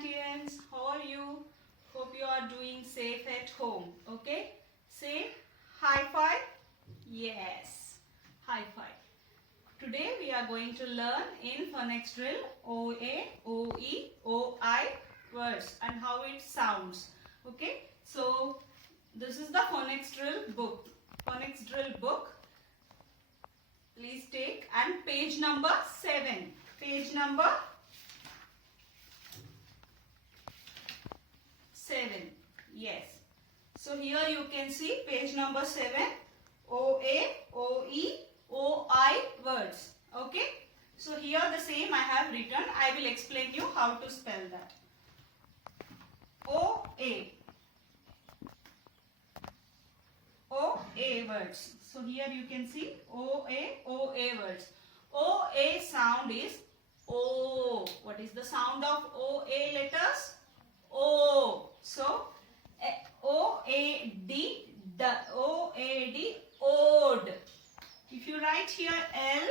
Atlanteans, how are you? Hope you are doing safe at home. Okay, say high five. Yes, high five. Today we are going to learn in phonics drill OA, OE, OI words and how it sounds. Okay, so this is the phonics drill book. Phonics drill book. Please take and page number 7. Page number 7. Yes. So here you can see page number 7. OA, OE, OI words. Okay. So here the same I have written. I will explain you how to spell that. OA. OA words. So here you can see OA, OA words. OA sound is O. What is the sound of OA letters? O. So O-A-D, the O-A-D, ode. If you write here L,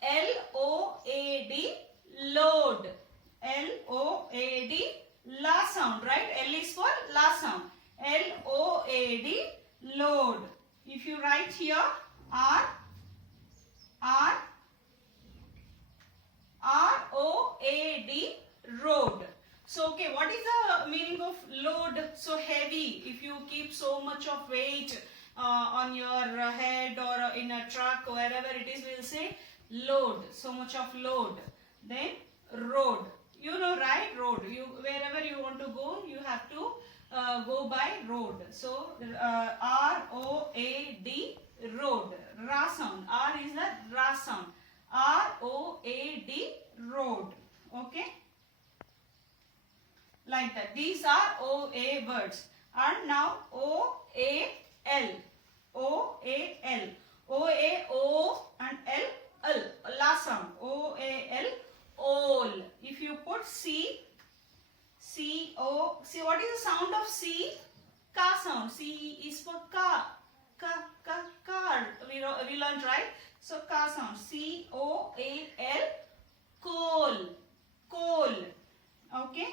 L-O-A-D, load. L-O-A-D, la sound, right? L is for la sound. L-O-A-D, load. If you write here R, R-O-A-D, road. So, okay, what is the meaning of load? So heavy. If you keep so much of weight on your head or in a truck or wherever it is, we will say load. So much of load. Then road. You know, right? Road. Wherever you want to go, you have to go by road. So R-O-A-D, road. Ra sound. R is the ra sound. R-O-A-D, road. Okay. Like that. These are OA words. And now O-A-L. O-A-L. O-A, O and L, L. Last sound. O-A-L, all. If you put C, C-O, see what is the sound of C? Ka sound. C is for ka. Car. We learned, right? So ka sound. C-O-A-L, coal. Coal. Okay.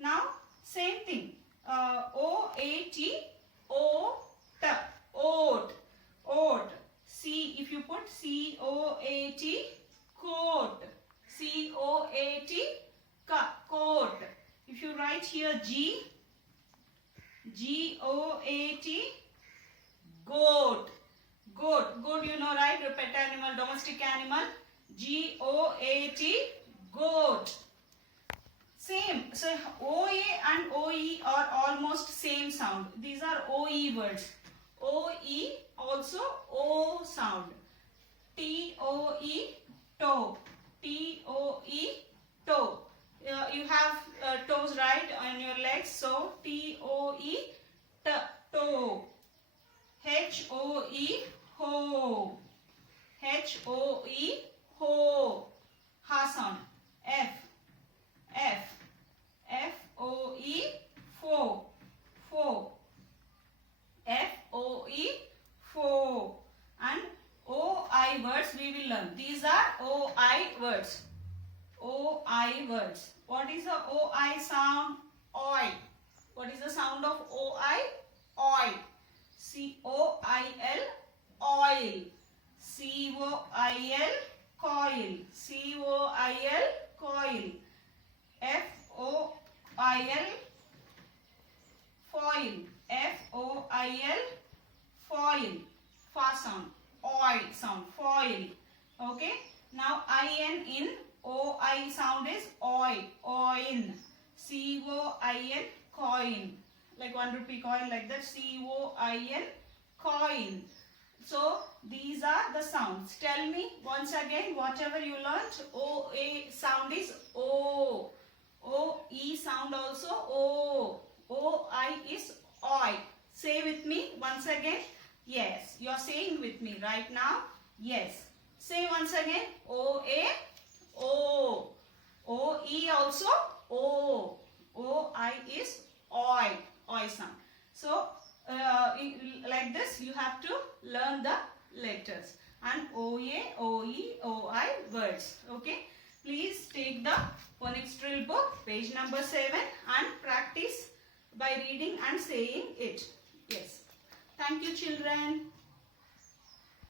Now, same thing. O-A-T, O-T, oat, oat. C, if you put C-O-A-T, coat. C-O-A-T, coat. If you write here G, G-O-A-T, goat. Goat. Goat, you know, right? A pet animal, domestic animal. G-O-A-T, goat. Same. So OA and OE are almost same sound. These are OE words. OE also O sound. T-O-E, toe. T-O-E, toe. You have toes, right, on your legs. So T-O-E, toe. H-O-E, ho. H-O-E, ho. Ha sound. F. F. F-O-E, fo. Fo. F-O-E, fo. And O-I words we will learn. These are O-I words. O-I words. What is the O-I sound? Oil. What is the sound of O-I? Oil. C-O-I-L, oil. C-O-I-L, coil. C-O-I-L, coil. F-O-I-L, foil. F-O-I-L, foil. Fa sound. Oil sound. Foil. Okay. Now I-N in O-I sound is oil. Oin. C-O-I-N, coin. Like 1 rupee coin, like that. C-O-I-N, coin. So these are the sounds. Tell me once again, whatever you learnt. O-A sound is O. O-E sound also O. O-I is oi. Say with me once again. Yes. You are saying with me right now. Yes. Say once again. O-A, O. O-E also O. O-I is oi. Oi sound. So like this you have to learn the letters and OA, OE, OI words. Okay. Please take the phonics next drill book, page number 7, and practice by reading and saying it. Yes. Thank you, children.